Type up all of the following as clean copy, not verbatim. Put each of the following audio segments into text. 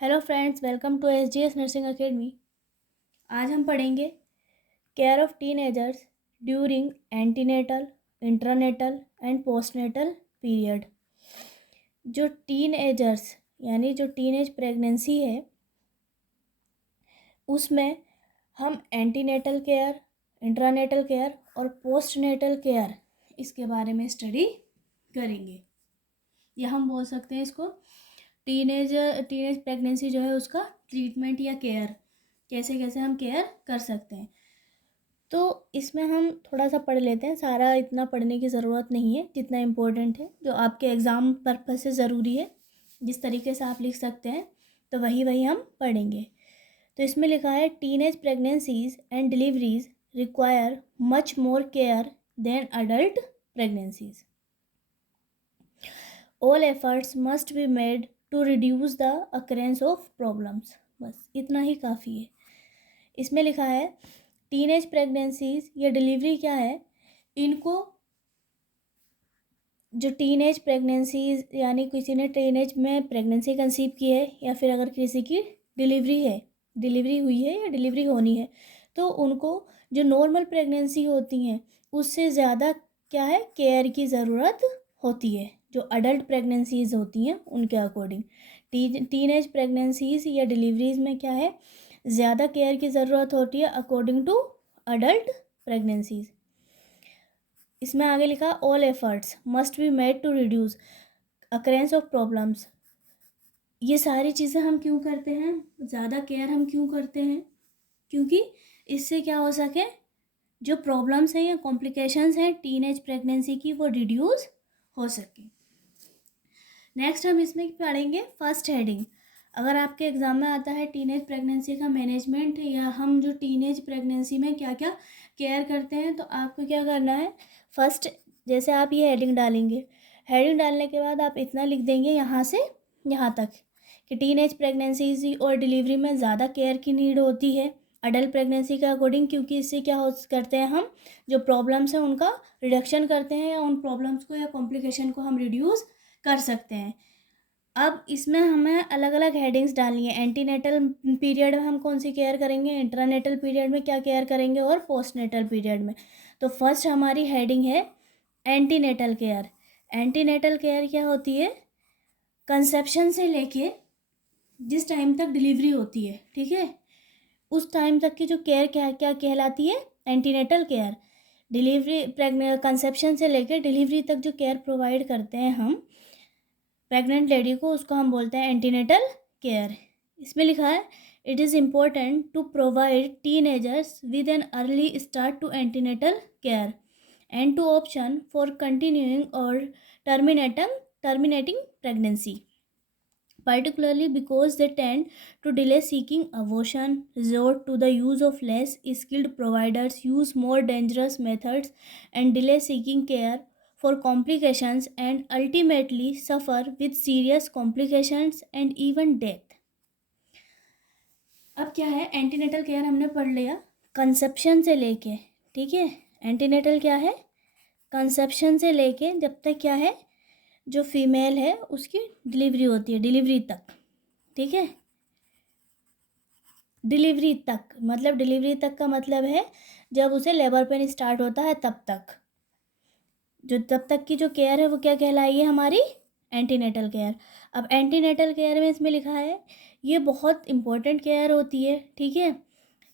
Hello friends, welcome to SGS nursing academy. आज हम पढ़ेंगे care of teenagers during antenatal, intranatal and postnatal period. जो teenagers यानी जो टीनेज प्रेगनेंसी है उसमें हम एंटीनेटल केयर, इंट्रानेटल केयर और पोस्टनेटल केयर इसके बारे में स्टडी करेंगे। या हम बोल सकते हैं इसको टीनेज प्रेगनेंसी जो है उसका ट्रीटमेंट या केयर, कैसे कैसे हम केयर कर सकते हैं। तो इसमें हम थोड़ा सा पढ़ लेते हैं। सारा इतना पढ़ने की ज़रूरत नहीं है जितना इम्पोर्टेंट है, जो आपके एग्ज़ाम पर्पज़ से ज़रूरी है। जिस तरीके से आप लिख सकते हैं तो वही हम पढ़ेंगे। तो इसमें लिखा है teenage pregnancies and deliveries require much more care than adult pregnancies. All efforts must be made to reduce the occurrence of problems. बस इतना ही काफ़ी है। इसमें लिखा है टीनेज प्रेगनेंसीज या डिलीवरी क्या है, इनको जो टीनेज प्रेगनेंसीज यानी किसी ने टीनेज में प्रेगनेंसी कंसीव की है या फिर अगर किसी की डिलीवरी हुई है या डिलीवरी होनी है, तो उनको जो नॉर्मल प्रेगनेंसी होती हैं उससे ज़्यादा क्या है, केयर की ज़रूरत होती है। जो अडल्ट प्रेगनेंसीज होती हैं उनके अकॉर्डिंग टीनेज प्रेगनेंसीज या डिलीवरीज में क्या है, ज़्यादा केयर की ज़रूरत होती है अकॉर्डिंग टू अडल्ट प्रेगनेंसीज। इसमें आगे लिखा all efforts must be made to reduce occurrence of problems. ये सारी चीज़ें हम क्यों करते हैं, ज़्यादा केयर हम क्यों करते हैं, क्योंकि इससे क्या हो सके, जो प्रॉब्लम्स हैं या कॉम्प्लिकेशंस हैं टीनेज प्रेगनेंसी की वो रिड्यूस हो सके। नेक्स्ट हम इसमें पढ़ेंगे फर्स्ट हेडिंग। अगर आपके एग्ज़ाम में आता है टीनेज प्रेगनेंसी का मैनेजमेंट या हम जो टीनेज प्रेगनेंसी में क्या क्या केयर करते हैं, तो आपको क्या करना है, फर्स्ट जैसे आप ये हेडिंग डालेंगे, हेडिंग डालने के बाद आप इतना लिख देंगे यहाँ से यहाँ तक कि टीनेज प्रेगनेंसी और डिलीवरी में ज़्यादा केयर की नीड होती है अडल्ट प्रेगनेंसी के अकॉर्डिंग, क्योंकि इससे क्या हो करते हैं, हम जो प्रॉब्लम्स हैं उनका रिडक्शन करते हैं या उन प्रॉब्लम्स को या कॉम्प्लिकेशन को हम रिड्यूस कर सकते हैं। अब इसमें हमें अलग अलग हेडिंग्स डालनी है। एंटीनेटल पीरियड में हम कौन सी केयर करेंगे, इंट्रानेटल पीरियड में क्या केयर करेंगे और पोस्टनेटल पीरियड में। तो फर्स्ट हमारी हेडिंग है एंटीनेटल केयर। एंटीनेटल केयर क्या होती है, कंसेप्शन से लेके जिस टाइम तक डिलीवरी होती है, ठीक है, उस टाइम तक की जो केयर क्या क्या कहलाती है, एंटीनेटल केयर। डिलीवरी कंसेप्शन से लेकर डिलीवरी तक जो केयर प्रोवाइड करते हैं हम प्रेग्नेंट लेडी को, उसको हम बोलते हैं एंटीनेटल केयर। इसमें लिखा है it is important to provide teenagers with an early start to antenatal care and to option for continuing और terminating pregnancy, particularly because they tend to delay seeking abortion, resort to the use of less skilled providers, use more dangerous methods, and delay seeking care for complications and ultimately suffer with serious complications and even death. अब क्या है, antenatal care हमने पढ़ लिया conception से लेके, ठीक है। एंटीनेटल क्या है, कंसेप्शन से लेके जब तक क्या है, जो फीमेल है उसकी डिलीवरी होती है, डिलीवरी तक, ठीक है। डिलीवरी तक मतलब डिलीवरी तक का मतलब है जब उसे लेबर पेन स्टार्ट होता है तब तक, जो तब तक की जो केयर है वो क्या कहलाएगी, हमारी एंटीनेटल केयर। अब एंटीनेटल केयर में इसमें लिखा है ये बहुत इंपॉर्टेंट केयर होती है, ठीक है,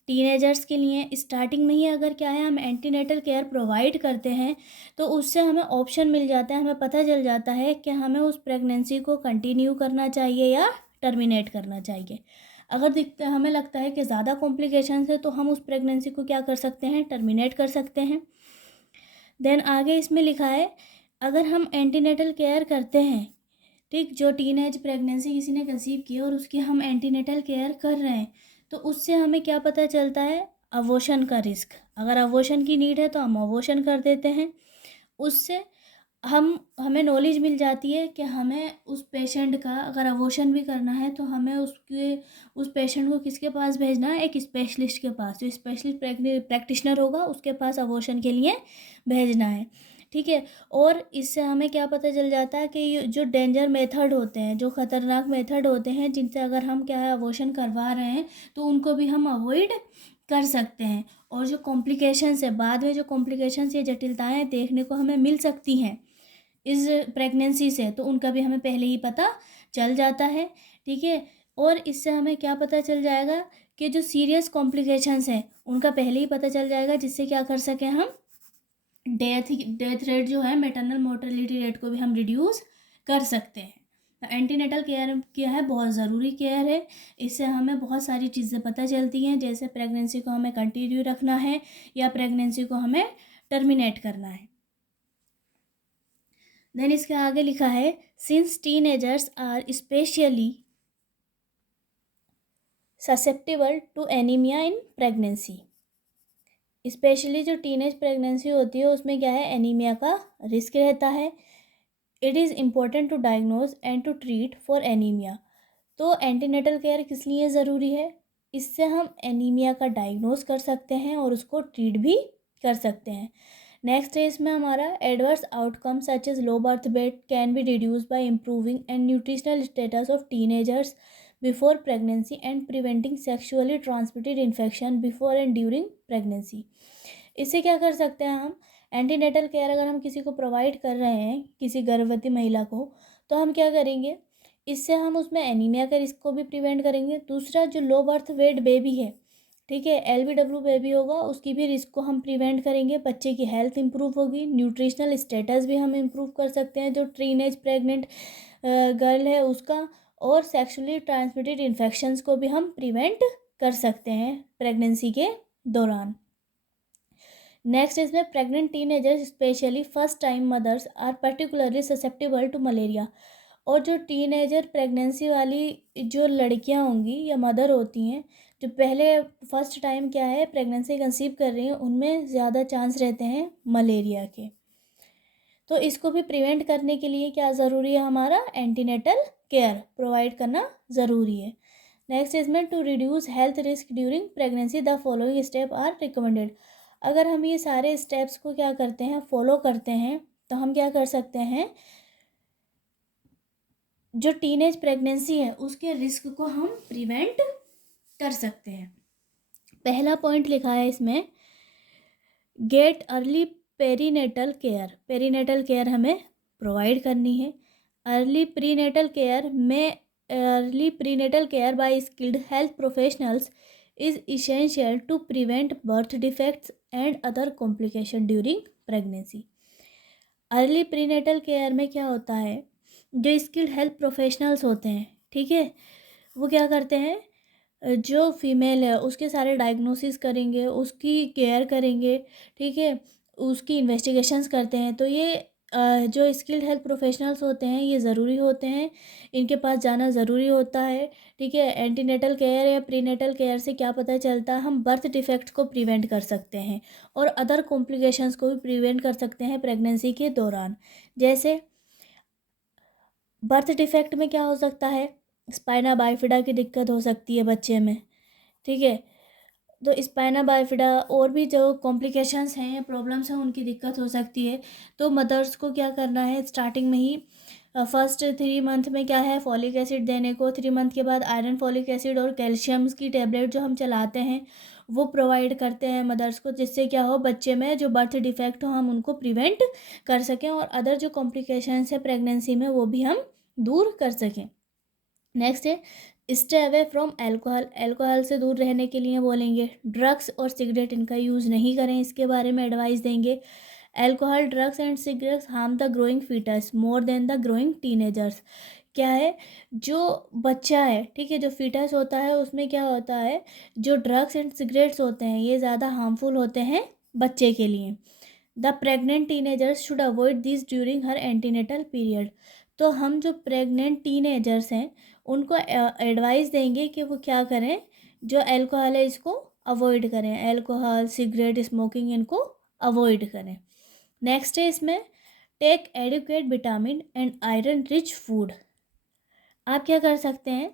टीनेजर्स के लिए। स्टार्टिंग में ही अगर क्या है, हम एंटीनेटल केयर प्रोवाइड करते हैं तो उससे हमें ऑप्शन मिल जाता है, हमें पता चल जाता है कि हमें उस प्रेगनेंसी को कंटिन्यू करना चाहिए या टर्मिनेट करना चाहिए। अगर दिखता हमें लगता है कि ज़्यादा कॉम्प्लिकेशंस है तो हम उस प्रेगनेंसी को क्या कर सकते हैं, टर्मिनेट कर सकते हैं। देन आगे इसमें लिखा है अगर हम एंटीनेटल केयर करते हैं, ठीक, जो टीनेज प्रेगनेंसी किसी ने कंसीव की और उसकी हम एंटीनेटल केयर कर रहे हैं, तो उससे हमें क्या पता चलता है, अबॉर्शन का रिस्क। अगर अबॉर्शन की नीड है तो हम अबॉर्शन कर देते हैं। उससे हमें नॉलेज मिल जाती है कि हमें उस पेशेंट का अगर अबॉर्शन भी करना है तो हमें उस पेशेंट को किसके पास भेजना है, एक स्पेशलिस्ट के पास, जो स्पेशलिस्ट प्रैक्टिशनर होगा उसके पास अबॉर्शन के लिए भेजना है, ठीक है। और इससे हमें क्या पता चल जाता है कि ये जो डेंजर मेथड होते हैं, जो ख़तरनाक मेथड होते हैं, जिनसे अगर हम क्या है अबॉर्शन करवा रहे हैं, तो उनको भी हम अवॉइड कर सकते हैं। और जो कॉम्प्लिकेशंस है, बाद में जो कॉम्प्लिकेशंस या जटिलताएं देखने को हमें मिल सकती हैं इस प्रेगनेंसी से, तो उनका भी हमें पहले ही पता चल जाता है। ठीक है। और इससे हमें क्या पता चल जाएगा कि जो सीरियस कॉम्प्लिकेशंस हैं उनका पहले ही पता चल जाएगा, जिससे क्या कर सकें हम डेथ रेट जो है, मैटरनल मोर्टेलिटी रेट को भी हम रिड्यूस कर सकते हैं। तो एंटीनेटल केयर क्या है, बहुत ज़रूरी केयर है। इससे हमें बहुत सारी चीज़ें पता चलती हैं, जैसे प्रेगनेंसी को हमें कंटिन्यू रखना है या प्रेगनेंसी को हमें टर्मिनेट करना है। देन इसके आगे लिखा है, since teenagers are specially susceptible to anaemia in pregnancy. Specially जो टीनेज प्रेगनेंसी होती है उसमें क्या है, एनीमिया का रिस्क रहता है। It is important to diagnose and to treat for anaemia. तो एंटीनेटल केयर किस लिए ज़रूरी है, इससे हम एनीमिया का डायग्नोज कर सकते हैं और उसको ट्रीट भी कर सकते हैं। नेक्स्ट है इसमें हमारा, adverse outcome such as low birth weight can be reduce by improving and nutritional status of teenagers before pregnancy and preventing sexually transmitted infection before and during pregnancy. इससे क्या कर सकते हैं हम, एंटीनेटल केयर अगर हम किसी को प्रोवाइड कर रहे हैं, किसी गर्भवती महिला को, तो हम क्या करेंगे, इससे हम उसमें एनीमिया के रिस्क को भी प्रिवेंट करेंगे। दूसरा, जो लो बर्थ वेट बेबी है, ठीक है, LBW बेबी होगा, उसकी भी रिस्क को हम प्रिवेंट करेंगे। बच्चे की हेल्थ इंप्रूव होगी, न्यूट्रिशनल स्टेटस भी हम इंप्रूव कर सकते हैं जो टीनेज प्रेग्नेंट गर्ल है उसका, और सेक्सुअली ट्रांसमिटेड इन्फेक्शंस को भी हम प्रिवेंट कर सकते हैं प्रेगनेंसी के दौरान। नेक्स्ट इसमें, pregnant teenagers specially first time mothers are particularly susceptible to malaria. और जो टीनेजर प्रेगनेंसी वाली जो लड़कियां होंगी या मदर होती हैं, जो पहले फर्स्ट टाइम क्या है प्रेगनेंसी कंसीव कर रही हैं, उनमें ज़्यादा चांस रहते हैं मलेरिया के। तो इसको भी प्रिवेंट करने के लिए क्या ज़रूरी है, हमारा एंटीनेटल केयर प्रोवाइड करना ज़रूरी है। नेक्स्ट इसमें, to reduce health risk during pregnancy the following step are recommended. अगर हम ये सारे स्टेप्स को क्या करते हैं, फॉलो करते हैं, तो हम क्या कर सकते हैं, जो टीनेज प्रेगनेंसी है उसके रिस्क को हम प्रिवेंट कर सकते हैं। पहला पॉइंट लिखा है इसमें, get early perinatal care. Perinatal care हमें प्रोवाइड करनी है। Early prenatal care by skilled health professionals is essential to prevent birth defects and other complication during pregnancy. Early prenatal care में क्या होता है, जो स्किल्ड हेल्थ प्रोफेशनल्स होते हैं, ठीक है, वो क्या करते हैं, जो फीमेल है उसके सारे डायग्नोसिस करेंगे, उसकी केयर करेंगे, ठीक है, उसकी इन्वेस्टिगेशंस करते हैं। तो ये जो स्किल्ड हेल्थ प्रोफेशनल्स होते हैं ये ज़रूरी होते हैं, इनके पास जाना ज़रूरी होता है। ठीक है। एंटीनेटल केयर या प्रीनेटल केयर से क्या पता चलता है, हम बर्थ डिफेक्ट को प्रिवेंट कर सकते हैं और अदर कॉम्प्लिकेशंस को भी प्रिवेंट कर सकते हैं प्रेगनेंसी के दौरान। जैसे बर्थ डिफेक्ट में क्या हो सकता है, स्पाइना बाइफिडा की दिक्कत हो सकती है बच्चे में, ठीक है। तो स्पाइना बाइफिडा और भी जो कॉम्प्लिकेशंस हैं, प्रॉब्लम्स हैं, उनकी दिक्कत हो सकती है। तो मदर्स को क्या करना है, स्टार्टिंग में ही फर्स्ट 3 मंथ में क्या है, फॉलिक एसिड देने को, 3 मंथ के बाद आयरन, फॉलिक एसिड और कैल्शियम की टेबलेट जो हम चलाते हैं वो प्रोवाइड करते हैं मदर्स को, जिससे क्या हो, बच्चे में जो बर्थ डिफेक्ट हो हम उनको प्रिवेंट कर सकें और अदर जो कॉम्प्लिकेशंस है प्रेगनेंसी में वो भी हम दूर कर सकें। नेक्स्ट है, stay away from alcohol. Alcohol से दूर रहने के लिए बोलेंगे। ड्रग्स और सिगरेट इनका यूज़ नहीं करें, इसके बारे में एडवाइस देंगे। Alcohol, drugs and cigarettes harm the growing fetus more than the growing teenagers. क्या है, जो बच्चा है, ठीक है, जो फीटस होता है उसमें क्या होता है, जो ड्रग्स एंड सिगरेट्स होते हैं ये ज़्यादा हार्मफुल होते हैं बच्चे के लिए। The pregnant teenagers should avoid this during her antenatal period. तो हम जो प्रेग्नेंट टीनेजर्स हैं उनको एडवाइस देंगे कि वो क्या करें, जो अल्कोहल है इसको अवॉइड करें, अल्कोहल, सिगरेट, स्मोकिंग इनको अवॉइड करें। नेक्स्ट है इसमें, take adequate vitamin and iron rich food. आप क्या कर सकते हैं,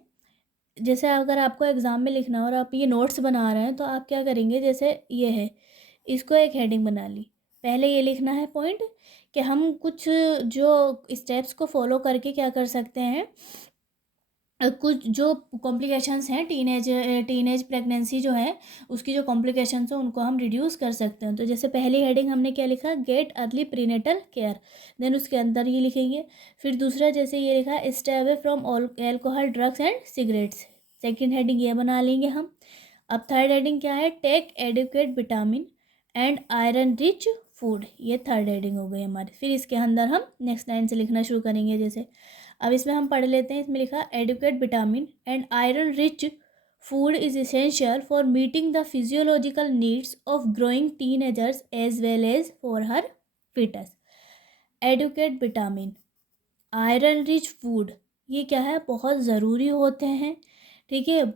जैसे अगर आपको एग्ज़ाम में लिखना हो और आप ये नोट्स बना रहे हैं तो आप क्या करेंगे, जैसे ये है, इसको एक हेडिंग बना ली, पहले ये लिखना है पॉइंट कि हम कुछ जो स्टेप्स को फॉलो करके क्या कर सकते हैं, कुछ जो कॉम्प्लिकेशंस हैं टीनेज प्रेगनेंसी जो है उसकी जो कॉम्प्लिकेशंस हैं उनको हम रिड्यूस कर सकते हैं। तो जैसे पहली हेडिंग हमने क्या लिखा, get early prenatal care, then उसके अंदर ये लिखेंगे। फिर दूसरा जैसे ये लिखा, stay away from all alcohol drugs and cigarettes, second heading ये बना लेंगे हम। अब थर्ड हेडिंग क्या है, take adequate vitamin and iron rich food, ये थर्ड हेडिंग हो गई हमारी। फिर इसके अंदर हम नेक्स्ट लाइन से लिखना शुरू करेंगे। जैसे अब इसमें हम पढ़ लेते हैं, इसमें लिखा adequate vitamin and iron rich food is essential for meeting the physiological needs of growing teenagers as well as for her fetus. Adequate vitamin, iron rich food, ये क्या है, बहुत ज़रूरी होते हैं, ठीक है,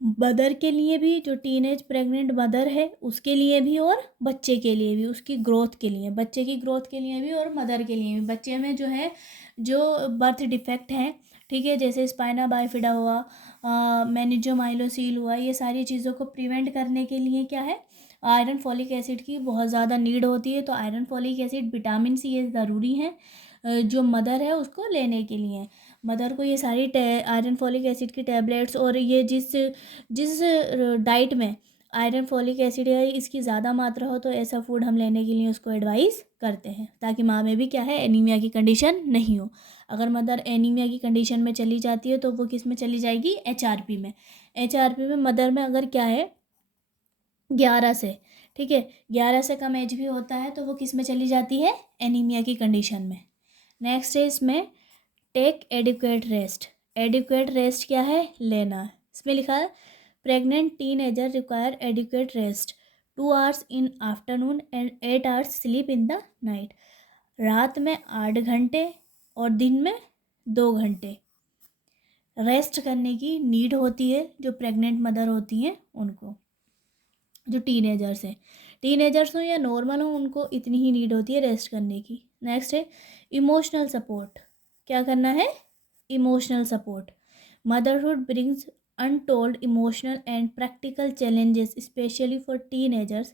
मदर के लिए भी, जो टीनेज प्रेग्नेंट मदर है उसके लिए भी और बच्चे के लिए भी, उसकी ग्रोथ के लिए, बच्चे की ग्रोथ के लिए भी और मदर के लिए भी। बच्चे में जो है जो बर्थ डिफेक्ट हैं, ठीक है, जैसे स्पाइना बाइफिडा हुआ, मेनिंजोमाइलोसील हुआ, ये सारी चीज़ों को प्रिवेंट करने के लिए क्या है, आयरन फॉलिक एसिड की बहुत ज़्यादा नीड होती है। तो iron folic acid, vitamin C, ये ज़रूरी है जो मदर है उसको लेने के लिए। मदर को ये सारी आयरन फॉलिक एसिड की टैबलेट्स, और ये जिस जिस डाइट में आयरन फॉलिक एसिड है इसकी ज़्यादा मात्रा हो, तो ऐसा फूड हम लेने के लिए उसको एडवाइस करते हैं, ताकि माँ में भी क्या है, एनीमिया की कंडीशन नहीं हो। अगर मदर एनीमिया की कंडीशन में चली जाती है तो वो किस में चली जाएगी, एचआरपी में। एचआरपी में मदर में अगर क्या है 11 से, ठीक है, 11 से कम एज भी होता है तो वो किस में चली जाती है, एनीमिया की कंडीशन में। नेक्स्ट है इसमें take adequate rest. Adequate rest क्या है, लेना। इसमें लिखा है pregnant teenager require adequate rest 2 hours in afternoon and 8 hours sleep in the night. रात में 8 घंटे और दिन में 2 घंटे रेस्ट करने की नीड होती है जो प्रेग्नेंट मदर होती हैं उनको, जो टीनेजर्स हैं, टीनेजर्स हो या नॉर्मल हो, उनको इतनी ही नीड होती है रेस्ट करने की। नेक्स्ट है इमोशनल सपोर्ट। क्या करना है, emotional support. Motherhood brings untold emotional and practical challenges specially for teenagers,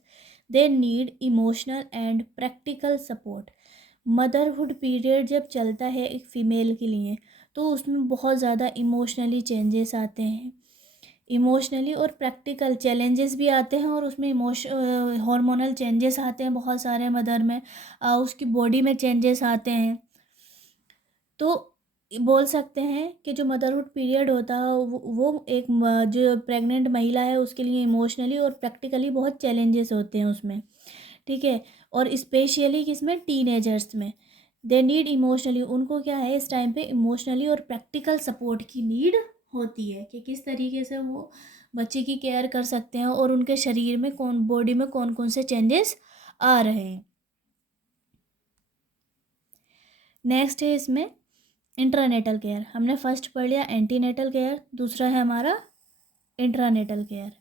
they need emotional and practical support. Motherhood period जब चलता है एक फ़ीमेल के लिए तो उसमें बहुत ज़्यादा इमोशनली चेंजेस आते हैं, इमोशनली और प्रैक्टिकल चैलेंजेस भी आते हैं, और उसमें हार्मोनल चेंजेस आते हैं बहुत सारे मदर में, उसकी बॉडी में चेंजेस आते हैं। तो बोल सकते हैं कि जो मदरहुड पीरियड होता है वो एक जो प्रेग्नेंट महिला है उसके लिए इमोशनली और प्रैक्टिकली बहुत चैलेंजेस होते हैं उसमें, ठीक है। और स्पेशली किसमें, टीनेजर्स में, दे नीड इमोशनली, उनको क्या है इस टाइम पे इमोशनली और प्रैक्टिकल सपोर्ट की नीड होती है कि किस तरीके से वो बच्चे की केयर कर सकते हैं और उनके शरीर में बॉडी में कौन कौन से चेंजेस आ रहे हैं। नेक्स्ट है इसमें इंट्रानेटल केयर। हमने फर्स्ट पढ़ लिया एंटीनेटल केयर, दूसरा है हमारा इंट्रानेटल केयर।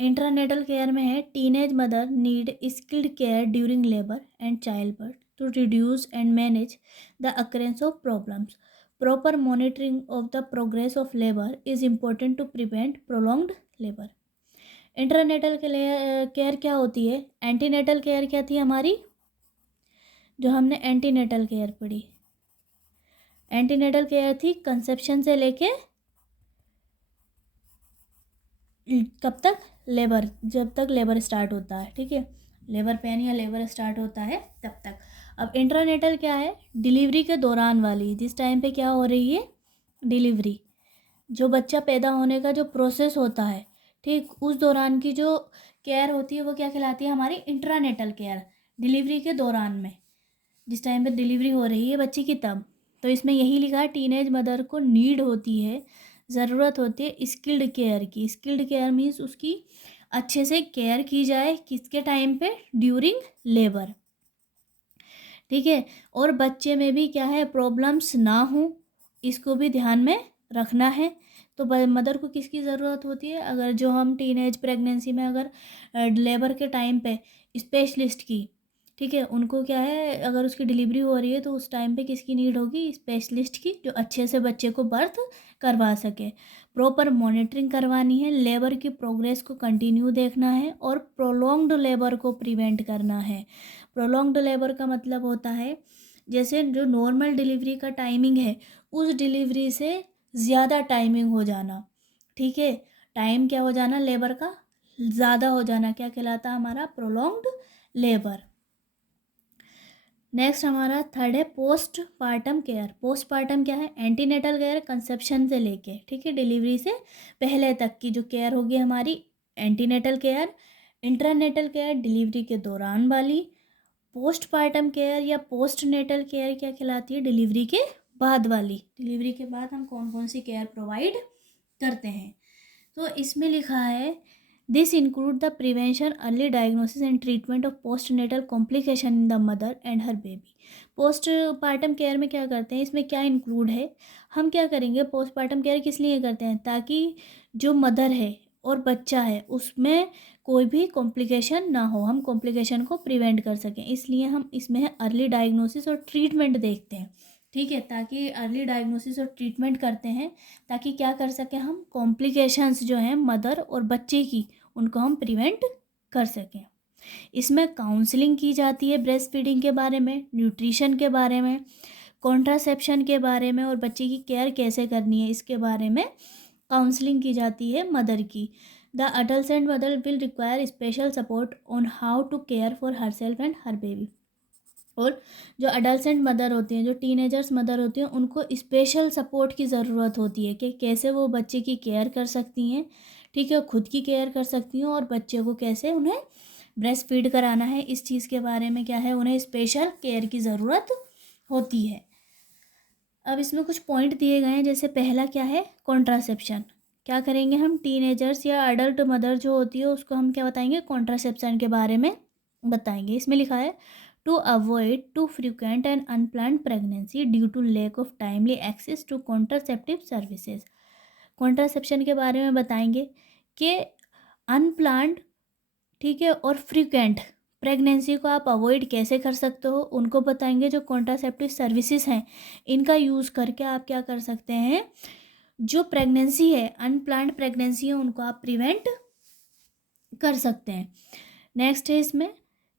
इंट्रानेटल केयर में है teenage mother need skilled care during labour and child birth to reduce and manage the occurrence of problems. Proper monitoring of the progress of labour is important to prevent prolonged labour. Intranatal care क्या होती है, antenatal care क्या थी हमारी, जो हमने antenatal care पढ़ी, antenatal care थी कंसेप्शन से लेके कब तक, लेबर, जब तक लेबर स्टार्ट होता है, ठीक है, लेबर पेन या लेबर स्टार्ट होता है तब तक। अब इंट्रानेटल क्या है, डिलीवरी के दौरान वाली, जिस टाइम पे क्या हो रही है, डिलीवरी, जो बच्चा पैदा होने का जो प्रोसेस होता है, ठीक, उस दौरान की जो केयर होती है वो क्या कहलाती है हमारी इंट्रानेटल केयर। डिलीवरी के दौरान में, जिस टाइम पे डिलीवरी हो रही है बच्चे की तब, तो इसमें यही लिखा है टीनेज मदर को नीड होती है, ज़रूरत होती है स्किल्ड केयर की। स्किल्ड केयर मीन्स उसकी अच्छे से केयर की जाए, किसके टाइम पे, ड्यूरिंग लेबर, ठीक है। और बच्चे में भी क्या है, प्रॉब्लम्स ना हो, इसको भी ध्यान में रखना है। तो मदर को किसकी ज़रूरत होती है, अगर जो हम टीनेज प्रेगनेंसी में अगर लेबर के टाइम पे स्पेशलिस्ट की, ठीक है, उनको क्या है, अगर उसकी डिलीवरी हो रही है तो उस टाइम पे किसकी नीड होगी, स्पेशलिस्ट की, जो अच्छे से बच्चे को बर्थ करवा सके। प्रॉपर मॉनिटरिंग करवानी है, लेबर की प्रोग्रेस को कंटिन्यू देखना है और प्रोलॉन्ग्ड लेबर को प्रिवेंट करना है। प्रोलॉन्ग्ड लेबर का मतलब होता है जैसे जो नॉर्मल डिलीवरी का टाइमिंग है उस डिलीवरी से ज़्यादा टाइमिंग हो जाना, ठीक है, टाइम क्या हो जाना, लेबर का ज़्यादा हो जाना, क्या कहलाता है हमारा, प्रोलॉन्ग्ड लेबर। नेक्स्ट हमारा थर्ड है पोस्टपार्टम केयर। पोस्टपार्टम क्या है, एंटीनेटल केयर कंसेप्शन से लेके, ठीक है, डिलीवरी से पहले तक की जो केयर होगी हमारी, antenatal care. Intranatal care delivery के दौरान वाली। पोस्टपार्टम केयर या पोस्टनेटल केयर क्या कहलाती है, डिलीवरी के बाद वाली। डिलीवरी के बाद हम कौन कौन सी केयर प्रोवाइड करते हैं, तो इसमें लिखा है this include the prevention, early diagnosis and treatment of postnatal complication in the mother and her baby. Postpartum care में क्या करते हैं, इसमें क्या इंक्लूड है, हम क्या करेंगे, पोस्टपार्टम केयर किस लिए करते हैं, ताकि जो मदर है और बच्चा है उसमें कोई भी कॉम्प्लिकेशन ना हो, हम कॉम्प्लिकेशन को प्रिवेंट कर सकें, इसलिए हम इसमें अर्ली डायग्नोसिस और ट्रीटमेंट देखते हैं, ठीक है, ताकि अर्ली डायग्नोसिस और ट्रीटमेंट करते हैं ताकि क्या कर सकें हम, कॉम्प्लिकेशंस जो हैं मदर और बच्चे की उनको हम प्रिवेंट कर सकें। इसमें काउंसलिंग की जाती है ब्रेस्ट फीडिंग के बारे में, न्यूट्रिशन के बारे में, कॉन्ट्रासेप्शन के बारे में और बच्चे की केयर कैसे करनी है इसके बारे में काउंसलिंग की जाती है मदर की। The adult mother will require special support on how to care for her self and her baby. और जो अडल्ट मदर होती हैं, जो टीनेजर्स मदर होती हैं, उनको स्पेशल सपोर्ट की ज़रूरत होती है कि कैसे वो बच्चे की केयर कर सकती हैं, ठीक है, खुद की केयर कर सकती हैं और बच्चे को कैसे उन्हें ब्रेस्ट फीड कराना है, इस चीज़ के बारे में क्या है, उन्हें स्पेशल केयर की ज़रूरत होती है। अब इसमें कुछ पॉइंट दिए गए हैं, जैसे पहला क्या है, कॉन्ट्रासेप्शन। क्या करेंगे हम, टीनेजर्स या अडल्ट मदर जो होती है उसको हम क्या बताएंगे, कॉन्ट्रासेप्शन के बारे में बताएंगे। इसमें लिखा है to avoid too frequent and unplanned pregnancy due to lack of timely access to contraceptive services. Contraception के बारे में बताएंगे कि अनप्लान्ड, ठीक है, और फ्रीक्वेंट प्रेगनेंसी को आप अवॉइड कैसे कर सकते हो, उनको बताएंगे। जो कॉन्ट्रासेप्टिव सर्विसेज हैं इनका यूज़ करके आप क्या कर सकते हैं, जो प्रेगनेंसी है, अनप्लान्ड प्रेगनेंसी है, उनको आप प्रिवेंट कर सकते हैं। नेक्स्ट है इसमें,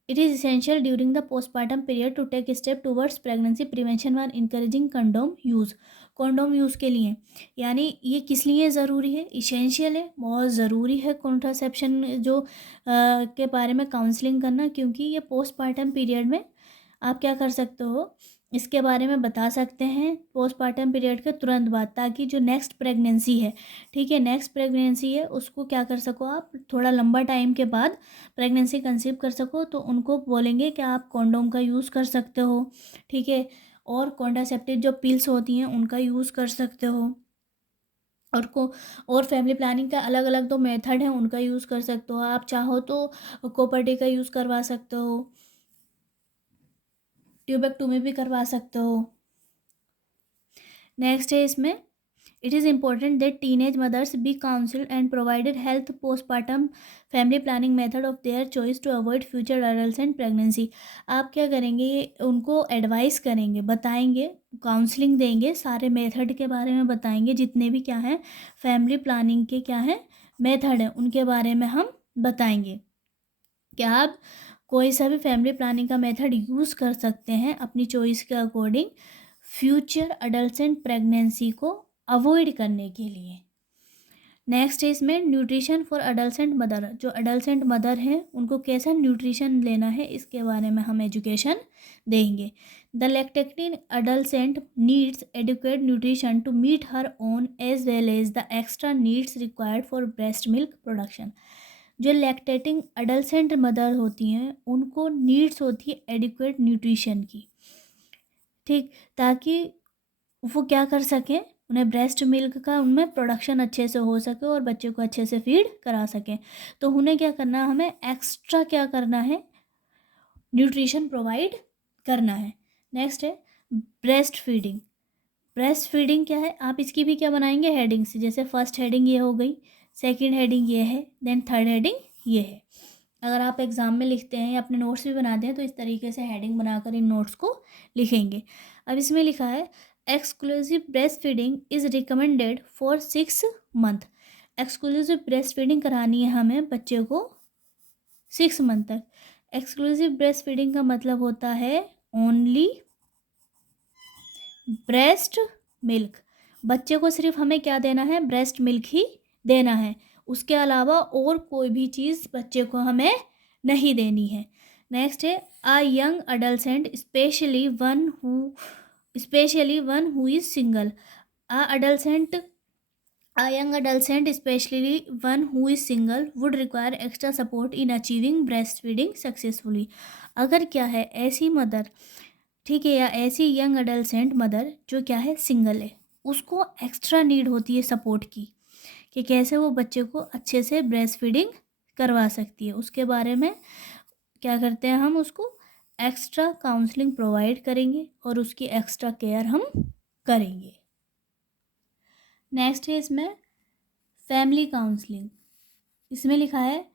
it is essential during the postpartum period to take step towards pregnancy prevention one encouraging condom use. Condom use के लिए, यानी ये किस लिए ज़रूरी है, इसेंशियल है, बहुत ज़रूरी है कॉन्ट्रासेप्शन जो के बारे में काउंसलिंग करना, क्योंकि ये पोस्टपार्टम पीरियड में आप क्या कर सकते हो, इसके बारे में बता सकते हैं पोस्टपार्टम पीरियड के तुरंत बाद, ताकि जो नेक्स्ट प्रेगनेंसी है, ठीक है, नेक्स्ट प्रेगनेंसी है, उसको क्या कर सको आप, थोड़ा लंबा टाइम के बाद प्रेगनेंसी कंसीव कर सको, तो उनको बोलेंगे कि आप कॉन्डोम का यूज़ कर सकते हो, ठीक है, और कॉन्ट्रासेप्टिव जो पिल्स होती हैं उनका यूज़ कर सकते हो, और फैमिली प्लानिंग का अलग अलग तो मेथड है उनका यूज़ कर सकते हो, आप चाहो तो कोपर्टी का यूज़ करवा सकते हो, ट्यूबेक्टोमी भी करवा सकते हो। नेक्स्ट है इसमें, it is important that teenage mothers be counselled and provided health postpartum family planning method of their choice to avoid future adult pregnancy. आप क्या करेंगे, उनको एडवाइस करेंगे, बताएंगे, काउंसलिंग देंगे, सारे मेथड के बारे में बताएंगे, जितने भी क्या हैं फैमिली प्लानिंग के क्या हैं मेथड हैं उनके बारे में हम बताएंगे कि आप कोई सा भी फैमिली प्लानिंग का मेथड यूज़ कर सकते हैं अपनी चॉइस के अकॉर्डिंग फ्यूचर अडल्ट प्रेगनेंसी को अवॉइड करने के लिए। नेक्स्ट है इसमें न्यूट्रिशन फॉर अडल्ट मदर। जो अडल्ट मदर हैं उनको कैसा न्यूट्रिशन लेना है इसके बारे में हम एजुकेशन देंगे। The lactating adult needs adequate nutrition to meet her own as well as the extra needs required for breast milk production. जो लैक्टेटिंग अडल्ट मदर होती हैं उनको नीड्स होती है एडिक्वेट न्यूट्रिशन की, ठीक, ताकि वो क्या कर सकें, उन्हें ब्रेस्ट मिल्क का उनमें प्रोडक्शन अच्छे से हो सके और बच्चे को अच्छे से फीड करा सकें। तो उन्हें क्या करना है, हमें एक्स्ट्रा क्या करना है, न्यूट्रिशन प्रोवाइड करना है। नेक्स्ट है ब्रेस्ट फीडिंग। ब्रेस्ट फीडिंग क्या है, आप इसकी भी क्या बनाएंगे हेडिंग से, जैसे फर्स्ट हेडिंग ये हो गई, सेकंड हेडिंग ये है, देन थर्ड हेडिंग ये है। अगर आप एग्ज़ाम में लिखते हैं या अपने नोट्स भी बनाते हैं तो इस तरीके से हेडिंग बनाकर इन नोट्स को लिखेंगे। अब इसमें लिखा है exclusive breast feeding is recommended for 6 month. Exclusive breast feeding करानी है हमें बच्चे को 6 मंथ तक। एक्सक्लूसिव ब्रेस्ट फीडिंग का मतलब होता है ओनली ब्रेस्ट मिल्क। बच्चे को सिर्फ हमें क्या देना है, ब्रेस्ट मिल्क ही देना है, उसके अलावा और कोई भी चीज़ बच्चे को हमें नहीं देनी है। नेक्स्ट है a young adolescent especially one who is single. A young adolescent, especially one who is single, would require extra support in achieving breastfeeding successfully. अगर क्या है ऐसी मदर, ठीक है, या ऐसी यंग अडल्सेंट मदर जो क्या है सिंगल है, उसको एक्स्ट्रा नीड होती है सपोर्ट की कि कैसे वो बच्चे को अच्छे से ब्रेस्ट फीडिंग करवा सकती है। उसके बारे में क्या करते हैं, हम उसको एक्स्ट्रा काउंसलिंग प्रोवाइड करेंगे और उसकी एक्स्ट्रा केयर हम करेंगे। नेक्स्ट है इसमें फैमिली काउंसलिंग। इसमें लिखा है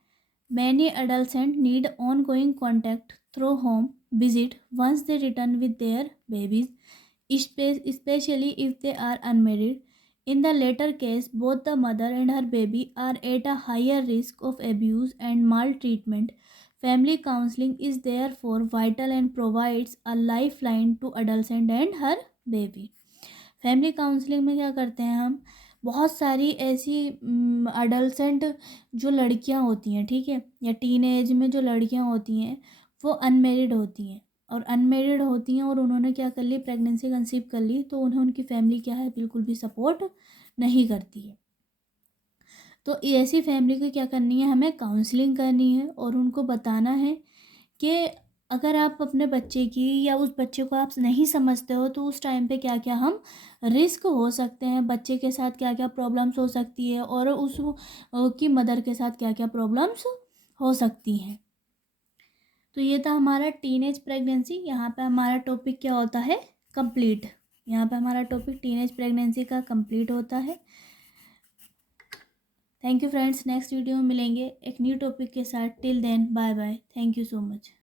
many adolescent need ongoing contact through home visit once they return with their babies, especially if they are unmarried. In the latter case, both the mother and her baby are at a higher risk of abuse and maltreatment. Family counseling is therefore vital and provides a lifeline to adolescent and her baby. Family counselling में क्या करते हैं हम, बहुत सारी ऐसी अडल्सेंट जो लड़कियां होती हैं, ठीक है, या टीन एज में जो लड़कियां होती हैं वो अनमेरिड होती हैं और उन्होंने क्या कर ली, प्रेगनेंसी कंसीव कर ली, तो उन्हें उनकी फैमिली क्या है बिल्कुल भी सपोर्ट नहीं करती है। तो ऐसी फैमिली को क्या करनी है, हमें काउंसलिंग करनी है और उनको बताना है कि अगर आप अपने बच्चे की या उस बच्चे को आप नहीं समझते हो तो उस टाइम पे क्या क्या हम रिस्क हो सकते हैं, बच्चे के साथ क्या क्या प्रॉब्लम्स हो सकती है और उस की मदर के साथ क्या क्या प्रॉब्लम्स हो सकती हैं। तो ये था हमारा टीनेज प्रेगनेंसी। यहाँ पे हमारा टॉपिक क्या होता है, कंप्लीट। यहाँ पे हमारा टॉपिक टीनेज प्रेगनेंसी का कंप्लीट होता है। Thank you friends, next video में मिलेंगे एक न्यू टॉपिक के साथ। Till then bye bye, thank you so much.